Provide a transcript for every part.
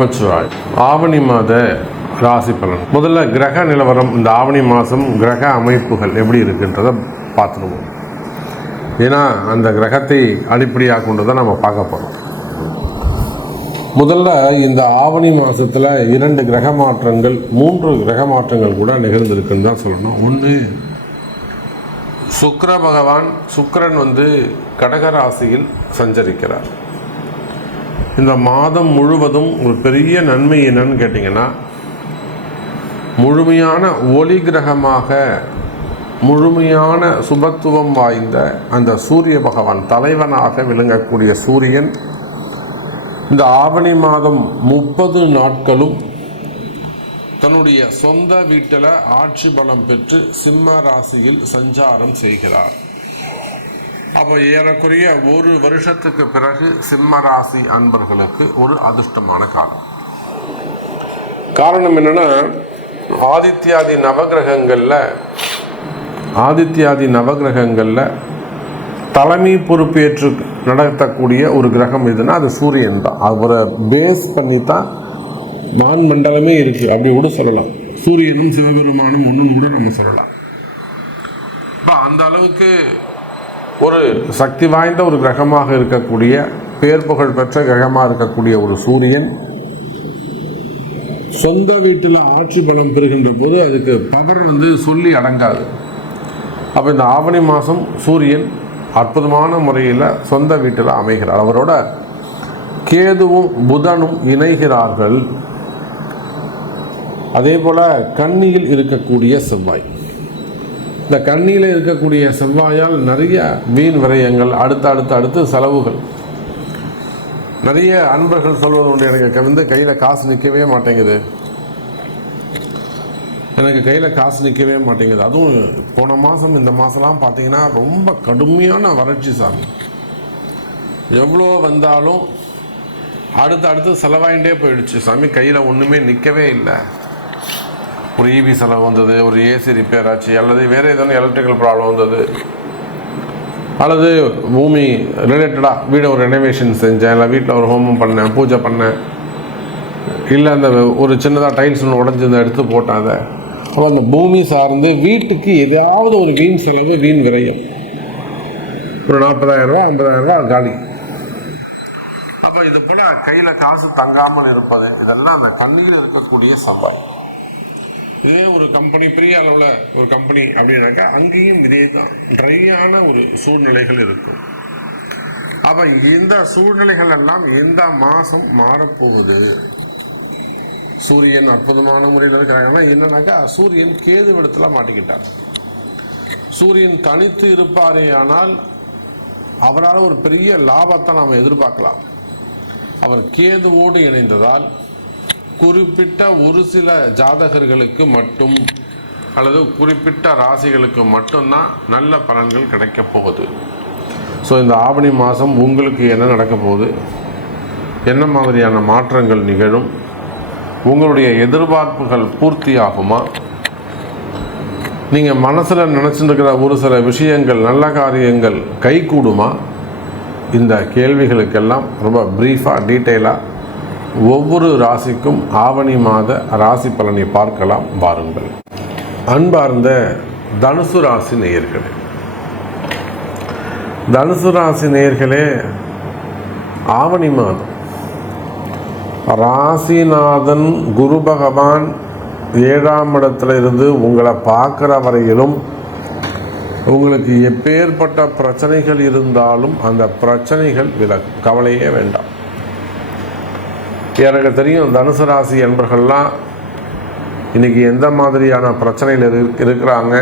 நமச்சிவாய். ஆவணி மாத ராசி பலன். முதல்ல கிரக நிலவரம், இந்த ஆவணி மாதம் கிரக அமைப்புகள் எப்படி இருக்குன்றதை பார்த்துருவோம். ஏன்னா அந்த கிரகத்தை அடிப்படையாக கொண்டு தான் நம்ம பார்க்க போகிறோம். முதல்ல இந்த ஆவணி மாதத்தில் 2 கிரக மாற்றங்கள் 3 கிரக மாற்றங்கள் கூட நிகழ்ந்திருக்குன்னு தான் சொல்லணும். ஒன்று, சுக்கிர பகவான், சுக்கிரன் கடக ராசியில் சஞ்சரிக்கிறார். இந்த மாதம் முழுவதும் ஒரு பெரிய நன்மை என்னன்னு கேட்டிங்கன்னா, முழுமையான ஒளி கிரகமாக, முழுமையான சுபத்துவம் வாய்ந்த அந்த சூரிய பகவான், தலைவனாக விளங்கக்கூடிய சூரியன் இந்த ஆவணி மாதம் 30 நாட்களும் தன்னுடைய சொந்த வீட்டில் ஆட்சி பலம் பெற்று சிம்ம ராசியில் சஞ்சாரம் செய்கிறார். அப்போ ஏறக்குறைய 1 வருஷத்துக்கு பிறகு சிம்ம ராசி அன்பர்களுக்கு ஒரு அதிர்ஷ்டமான காலம். காரணம் என்னன்னா, ஆதித்யாதி நவகிரகங்களில் தலைமை பொறுப்பேற்று நடத்தக்கூடிய ஒரு கிரகம் எதுனா அது சூரியன் தான். அவரை பேஸ் பண்ணி தான் வான் மண்டலமே இருக்கு, அப்படி கூட சொல்லலாம். சூரியனும் சிவபெருமானும் ஒன்றுன்னு கூட நம்ம சொல்லலாம். அந்த அளவுக்கு ஒரு சக்தி வாய்ந்த ஒரு கிரகமாக இருக்கக்கூடிய, பேர் புகழ் பெற்ற கிரகமாக இருக்கக்கூடிய ஒரு சூரியன் சொந்த வீட்டில் ஆட்சி பலம் பெறுகின்ற போது அதுக்கு பவர் சொல்லி அடங்காது. அப்போ இந்த ஆவணி மாதம் சூரியன் அற்புதமான முறையில் சொந்த வீட்டில் அமைகிறார். அவரோட கேதுவும் புதனும் இணைகிறார்கள். அதே போல் கன்னியில் இருக்கக்கூடிய செவ்வாய், இந்த கன்னியில் இருக்கக்கூடிய செவ்வாயால் நிறைய வீண் விரயங்கள், அடுத்து செலவுகள். நிறைய அன்பர்கள் சொல்வது உண்டு, எனக்கு கையில் காசு நிற்கவே மாட்டேங்குது, அதுவும் போன மாதம் இந்த மாதம்லாம் பார்த்தீங்கன்னா ரொம்ப கடுமையான வறட்சி சாமி. எவ்வளோ வந்தாலும் அடுத்து செலவாயிட்டே போயிடுச்சு சாமி, கையில் ஒன்றுமே நிற்கவே இல்லை. ஒரு இபி செலவு வந்தது, ஒரு ஏசி ரிப்பேர் ஆச்சு, அல்லது வேறு ஏதாவது எலக்ட்ரிக்கல் ப்ராப்ளம் வந்தது, அல்லது பூமி ரிலேட்டடாக வீடை ஒரு ரெனோவேஷன் செஞ்சேன், இல்லை வீட்டில் ஒரு ஹோமம் பண்ணேன், பூஜை பண்ணேன், இல்லை அந்த ஒரு சின்னதாக டைல்ஸ் ஒன்று உடஞ்சிருந்த எடுத்து போட்டாங்க. அப்போ அந்த பூமி சார்ந்து வீட்டுக்கு ஏதாவது ஒரு வீண் செலவு, வீண் விரயம், ஒரு 40,000 ரூபா 50,000 ரூபா காலி. அப்போ இது போல் கையில் காசு தங்காமல் இருப்பது, இதெல்லாம் அந்த கண்ணியில் இருக்கக்கூடிய செவ்வாய். இதே ஒரு கம்பெனி, பெரிய அளவில் ஒரு கம்பெனி அப்படின்னாக்கா அங்கேயும் இதே தான் ட்ரையான ஒரு சூழ்நிலைகள் இருக்கும். அப்போ இந்த சூழ்நிலைகள் எல்லாம் இந்த மாதம் மாறப்போகுது. சூரியன் அற்புதமான முறையில் இருக்கிறாங்கன்னா என்னன்னாக்கா, சூரியன் கேது இடத்துல மாட்டிக்கிட்டார். சூரியன் தனித்து இருப்பாரே ஆனால் அவரால் ஒரு பெரிய லாபத்தை நாம் எதிர்பார்க்கலாம். அவர் கேதுவோடு இணைந்ததால் குறிப்பிட்ட ஒரு சில ஜாதகர்களுக்கு மட்டும், அல்லது குறிப்பிட்ட ராசிகளுக்கு மட்டும்தான் நல்ல பலன்கள் கிடைக்க போகுது. ஸோ இந்த ஆவணி மாதம் உங்களுக்கு என்ன நடக்க போகுது, என்ன மாதிரியான மாற்றங்கள் நிகழும், உங்களுடைய எதிர்பார்ப்புகள் பூர்த்தி ஆகுமா, நீங்கள் மனசில் நினச்சிருக்கிற ஒரு சில விஷயங்கள், நல்ல காரியங்கள் கைகூடுமா, இந்த கேள்விகளுக்கெல்லாம் ரொம்ப ப்ரீஃபாக டீட்டெயிலாக ஒவ்வொரு ராசிக்கும் ஆவணி மாத ராசி பலனை பார்க்கலாம் வாருங்கள். அன்பார்ந்த தனுசு ராசி நேயர்களே, ஆவணி மாதம் ராசிநாதன் குரு பகவான் 7ஆம் இடத்துல இருந்து உங்களை பார்க்குற வரையிலும் உங்களுக்கு எப்பேற்பட்ட பிரச்சனைகள் இருந்தாலும் அந்த பிரச்சனைகள் விலகும், கவலையே வேண்டாம். எனக்கு தெரியும் தனுசு ராசி என்பர்கள்லாம் இன்றைக்கி எந்த மாதிரியான பிரச்சனையில் இருக்கிறாங்க.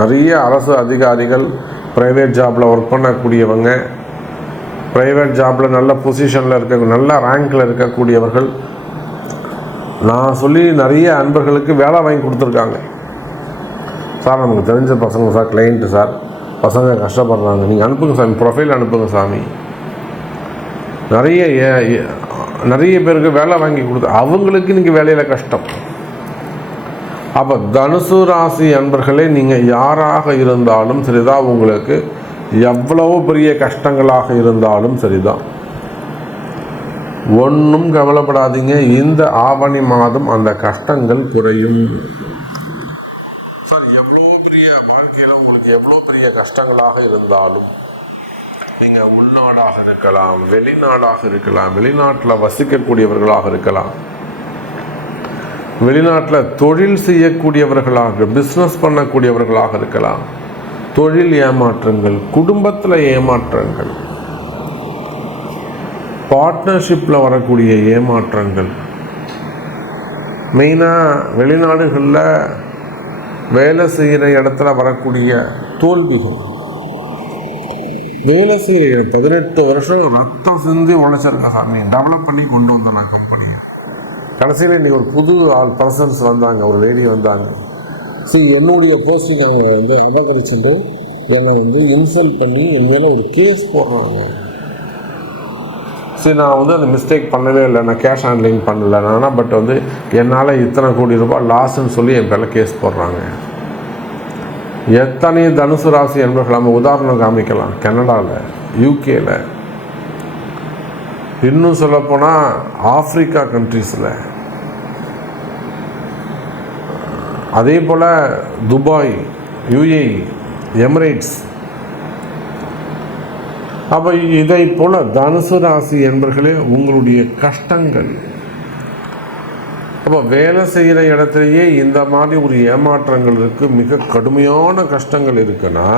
நிறைய அரசு அதிகாரிகள், ப்ரைவேட் ஜாபில் ஒர்க் பண்ணக்கூடியவங்க, ப்ரைவேட் ஜாபில் நல்ல பொசிஷனில் இருக்க, நல்ல ரேங்கில் இருக்கக்கூடியவர்கள், நான் சொல்லி நிறைய அன்பர்களுக்கு வேலை வாங்கி கொடுத்துருக்காங்க. சார் நமக்கு தெரிஞ்ச பசங்க சார், கிளைண்ட்டு சார், பசங்க கஷ்டப்படுறாங்க, நீங்கள் அனுப்புங்க சாமி, ப்ரொஃபைல் அனுப்புங்க சாமி. நிறைய பேருக்கு வேலை வாங்கி கொடுத்து அவங்களுக்கு இன்றைக்கி வேலையில் கஷ்டம். அப்போ தனுசு ராசி அன்பர்களே, நீங்கள் யாராக இருந்தாலும் சரிதான், உங்களுக்கு எவ்வளவு பெரிய கஷ்டங்களாக இருந்தாலும் சரிதான், ஒன்றும் கவலைப்படாதீங்க, இந்த ஆவணி மாதம் அந்த கஷ்டங்கள் குறையும். சார், எவ்வளோ பெரிய வாழ்க்கையில் உங்களுக்கு எவ்வளோ பெரிய கஷ்டங்களாக இருந்தாலும் நீங்கள் உள்நாடாக இருக்கலாம், வெளிநாடாக இருக்கலாம், வெளிநாட்டில் வசிக்கக்கூடியவர்களாக இருக்கலாம், வெளிநாட்டில் தொழில் செய்யக்கூடியவர்களாக பிஸ்னஸ் பண்ணக்கூடியவர்களாக இருக்கலாம், தொழில் ஏமாற்றங்கள், குடும்பத்தில் ஏமாற்றங்கள், பார்ட்னர்ஷிப்பில் வரக்கூடிய ஏமாற்றங்கள், மெயினாக வெளிநாடுகளில் வேலை செய்கிற இடத்துல வரக்கூடிய தோல்விகள், வேலை செய்ய 18 வருஷம் ரத்தம் சிந்தி உழைச்சிருக்க சாமி, டெவலப் பண்ணி கொண்டு வந்தேன் நான் கம்பெனியை. கடைசியில் இன்றைக்கி ஒரு புது பர்சன்ஸ் வந்தாங்க, ஒரு லேடி வந்தாங்க. சரி, என்னுடைய போஸ்டிங் அவங்க வந்து அபகரிச்சுட்டு என்னை வந்து இன்சல்ட் பண்ணி என் மேலே ஒரு கேஸ் போடுறாங்க. சரி, நான் வந்து அந்த மிஸ்டேக் பண்ணவே இல்லை, நான் கேஷ் ஹேண்ட்லிங் பண்ணலை நானா, பட் வந்து என்னால் இத்தனை கோடி ரூபாய் லாஸ்ன்னு சொல்லி என் பேரில் கேஸ் போடுறாங்க. எத்தனை தனுசு ராசி என்பவர்கள் நம்ம உதாரணம் காமிக்கலாம். கனடாவில், யூகேல, இன்னும் சொல்லப்போனால் ஆப்பிரிக்கா கண்ட்ரீஸில், அதே போல் துபாய், யுஏஇ, எமிரேட்ஸ். அப்போ இதை போல் தனுசு ராசி என்பர்களே உங்களுடைய கஷ்டங்கள். அப்போ வேலை செய்கிற இடத்துலையே இந்த மாதிரி ஒரு ஏமாற்றங்கள் இருக்குது, மிக கடுமையான கஷ்டங்கள் இருக்குன்னா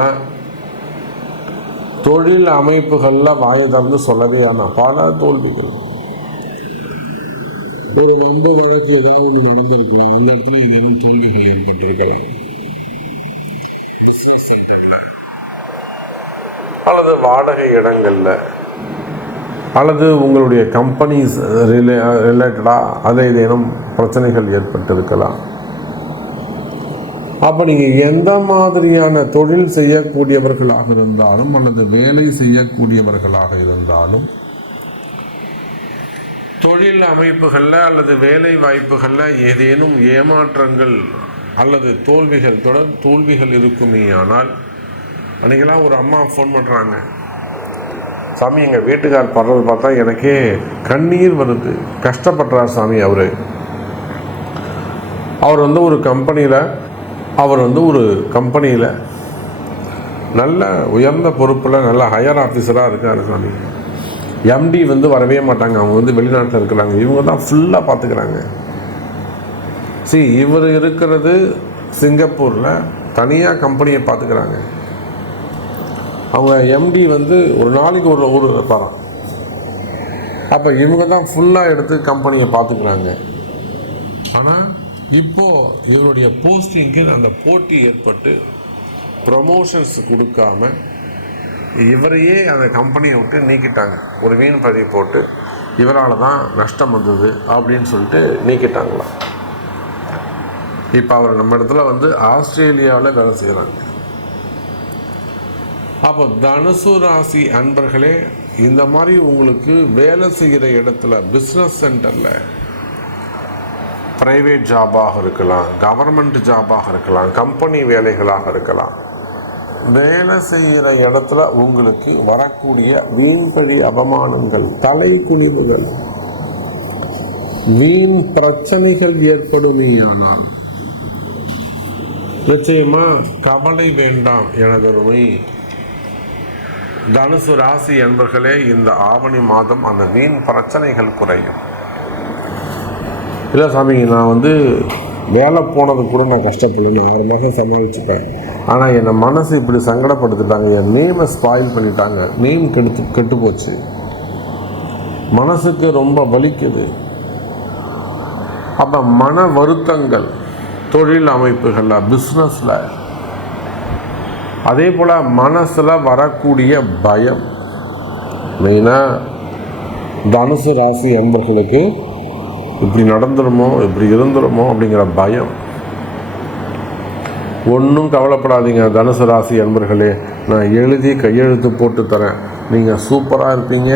தொழில் அமைப்புகளில் வாயை திறந்து சொல்லவே வேணாம். பல தோல்விகள், ஒரு ரொம்ப வழக்கு ஏதாவது ஒன்று நடந்திருக்கலாம், அந்த இடத்துல ஏதாவது தோல்விகள் ஏற்பட்டிருக்கலாம், அல்லது வாடகை இடங்களில், அல்லது உங்களுடைய கம்பெனிஸ் ரிலேட்டடாக அதை ஏதேனும் பிரச்சனைகள் ஏற்பட்டிருக்கலாம். அப்போ நீங்கள் எந்த மாதிரியான தொழில் செய்யக்கூடியவர்களாக இருந்தாலும் அல்லது வேலை செய்யக்கூடியவர்களாக இருந்தாலும் தொழில் அமைப்புகளில் அல்லது வேலை வாய்ப்புகளில் ஏதேனும் ஏமாற்றங்கள் அல்லது தோல்விகள், தொடர் தோல்விகள் இருக்குமே. ஆனால் அன்றைக்கெல்லாம் ஒரு அம்மா ஃபோன் பண்ணுறாங்க, சாமி எங்கள் வீட்டுக்கார் படுறது பார்த்தா எனக்கே கண்ணீர் வருது, கஷ்டப்படுறார் சாமி. அவர் வந்து ஒரு கம்பெனியில் நல்ல உயர்ந்த பொறுப்பில் நல்ல ஹையர் ஆஃபீஸராக இருக்கார் சாமி. எம்டி வந்து வரவே மாட்டாங்க, அவங்க வந்து வெளிநாட்டில் இருக்கிறாங்க, இவங்க தான் ஃபுல்லாக பார்த்துக்கிறாங்க. இவர் இருக்கிறது சிங்கப்பூரில் தனியாக கம்பெனியை பார்த்துக்கிறாங்க. அவங்க எம்டி வந்து ஒரு நாளைக்கு ஒரு ஊர் இருப்பாராம். அப்போ இவங்க தான் ஃபுல்லாக எடுத்து கம்பெனியை பார்த்துக்கிறாங்க. ஆனால் இப்போது இவருடைய போஸ்டிங்க்கு அந்த போட்டி ஏற்பட்டு ப்ரமோஷன்ஸ் கொடுக்காம இவரையே அந்த கம்பெனியை விட்டு நீக்கிட்டாங்க. ஒரு வீண் பழி போட்டு இவரால் தான் நஷ்டம் வந்தது அப்படின்னு சொல்லிட்டு நீக்கிட்டாங்களாம். இப்போ அவர் நம்ம இடத்துல வந்து ஆஸ்திரேலியாவில் வேலை செய்கிறாங்க. அப்போ தனுசு ராசி அன்பர்களே, இந்த மாதிரி உங்களுக்கு வேலை செய்கிற இடத்துல, பிஸ்னஸ் சென்டரில், ப்ரைவேட் ஜாபாக இருக்கலாம், கவர்மெண்ட் ஜாபாக இருக்கலாம், கம்பெனி வேலைகளாக இருக்கலாம், வேலை செய்கிற இடத்துல உங்களுக்கு வரக்கூடிய வீண்பழி அவமானங்கள், தலை குனிவுகள், வீண் பிரச்சனைகள் ஏற்படுமேயானால் நிச்சயமா கவலை வேண்டாம் எனதருமை தனுசு ராசி என்பர்களே. இந்த ஆவணி மாதம் அந்த வீண் பிரச்சனைகள் குறையும். இல்லை சாமி, நான் வந்து வேலை போனது கூட நான் கஷ்டப்படல, 6 மாதம் சமாளிச்சுப்பேன். ஆனால் என்னை மனசு இப்படி சங்கடப்படுத்திட்டாங்க, என் நேமை ஸ்பாயில் பண்ணிட்டாங்க, நேம் கெட்டு போச்சு, மனசுக்கு ரொம்ப வலிக்குது. அப்போ மன வருத்தங்கள் தொழில் அமைப்புகளில், பிஸ்னஸில், அதே போல் மனசில் வரக்கூடிய பயம், மெயினாக தனுசு ராசி அன்பர்களுக்கு இப்படி நடந்துருமோ, இப்படி இருந்துருமோ அப்படிங்கிற பயம். ஒன்றும் கவலைப்படாதீங்க தனுசு ராசி அன்பர்களே, நான் எழுதி கையெழுத்து போட்டு தரேன், நீங்கள் சூப்பராக இருப்பீங்க.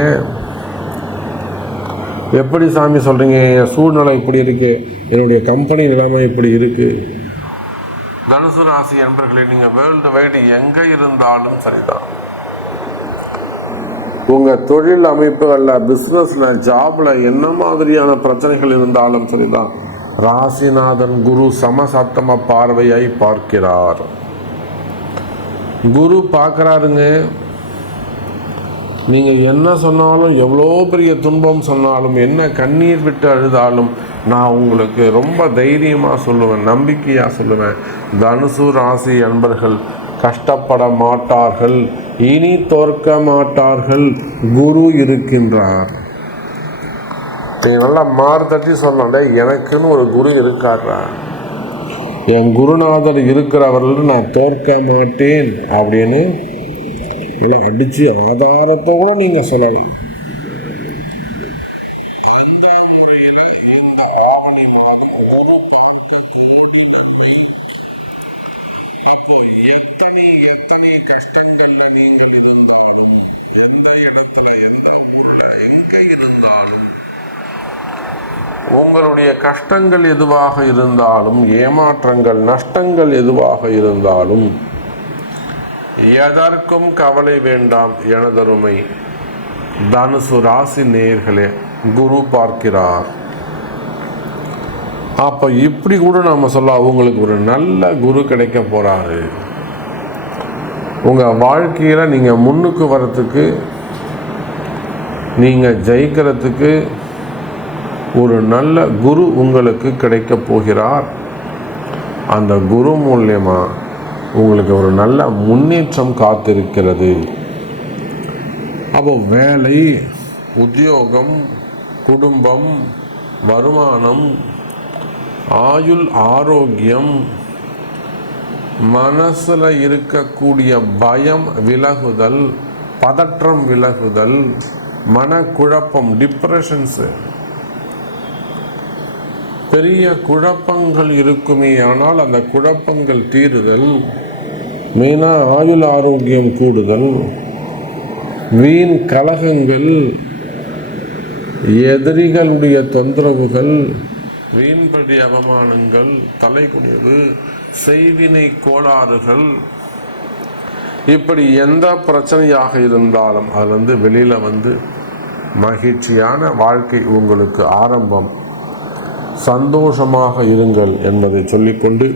எப்படி சாமி சொல்கிறீங்க, என் சூழ்நிலை இப்படி இருக்குது, என்னுடைய கம்பெனி நிலைமை இப்படி இருக்குது. தனுசு ராசி அன்பர்களே, நீங்கள் வேர்ல்டு வைடு எங்கே இருந்தாலும் சரிதான், உங்கள் தொழில் அமைப்புகளில், பிஸ்னஸில், ஜாபில் என்ன மாதிரியான பிரச்சனைகள் இருந்தாலும் சரிதான், ராசிநாதன் குரு சமசப்தம பார்வையை பார்க்கிறார். குரு பார்க்குறாருங்க. நீங்கள் என்ன சொன்னாலும், எவ்வளோ பெரிய துன்பம் சொன்னாலும், என்ன கண்ணீர் விட்டு அழுதாலும் நான் உங்களுக்கு ரொம்ப தைரியமாக சொல்லுவேன், நம்பிக்கையாக சொல்லுவேன், தனுசு ராசி அன்பர்கள் கஷ்டப்பட மாட்டார்கள், இனி தோற்க மாட்டார்கள். குரு இருக்கின்றார். நல்லா மாறுதட்டி சொன்னோட எனக்குன்னு ஒரு குரு இருக்காரா, என் குருநாதர் இருக்கிறவர்கள் நான் தோற்க மாட்டேன் அப்படின்னு அடிச்சு ஆதாரத்தோட நீங்க சொல்லலாம். எத்தனை கஷ்டங்கள்ல நீங்கள் இருந்தாலும், எந்த இடத்துல, எந்த ஊர்ல, எங்க இருந்தாலும், உங்களுடைய கஷ்டங்கள் எதுவாக இருந்தாலும், ஏமாற்றங்கள், நஷ்டங்கள் எதுவாக இருந்தாலும், எதற்கும் கவலை வேண்டாம் எனதருமை தனுசு ராசி நேயர்களே. குரு பார்க்கிறார். அப்ப இப்படி கூட நம்ம சொல்ல, உங்களுக்கு ஒரு நல்ல குரு கிடைக்க போறாரு. உங்க வாழ்க்கையில நீங்க முன்னுக்கு வரத்துக்கு, நீங்க ஜெயிக்கிறதுக்கு ஒரு நல்ல குரு உங்களுக்கு கிடைக்க போகிறார். அந்த குரு மூலியமா உங்களுக்கு ஒரு நல்ல முன்னேற்றம் காத்திருக்கிறது. அப்போ வேலை, உத்தியோகம், குடும்பம், வருமானம், ஆயுள், ஆரோக்கியம், மனசுல இருக்கக்கூடிய பயம் விலகுதல், பதற்றம் விலகுதல், மனக்குழப்பம், டிப்ரெஷன்ஸு, பெரிய குழப்பங்கள் இருக்குமே ஆனால் அந்த குழப்பங்கள் தீருதல், மெயினாக ஆயுள் ஆரோக்கியம் கூடுதல், வீண் கலகங்கள், எதிரிகளுடைய தொந்தரவுகள், வீண்படி அவமானங்கள், தலைகுனிவு, செய்வினை கோளாறுகள், இப்படி எந்த பிரச்சனையாக இருந்தாலும் அதுலேருந்து வெளியில் வந்து மகிழ்ச்சியான வாழ்க்கை உங்களுக்கு ஆரம்பம். சந்தோஷமாக இருங்கள் என்பதை சொல்லிக்கொண்டு,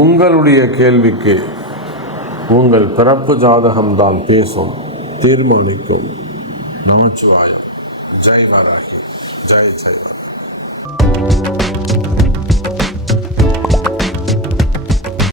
உங்களுடைய கேள்விக்கு உங்கள் பிறப்பு ஜாதகம்தான் பேசும், தீர்மானிக்கும். நமச்சிவாயம். ஜெய் வாராகி, ஜெய் ஜெய் வாராகி.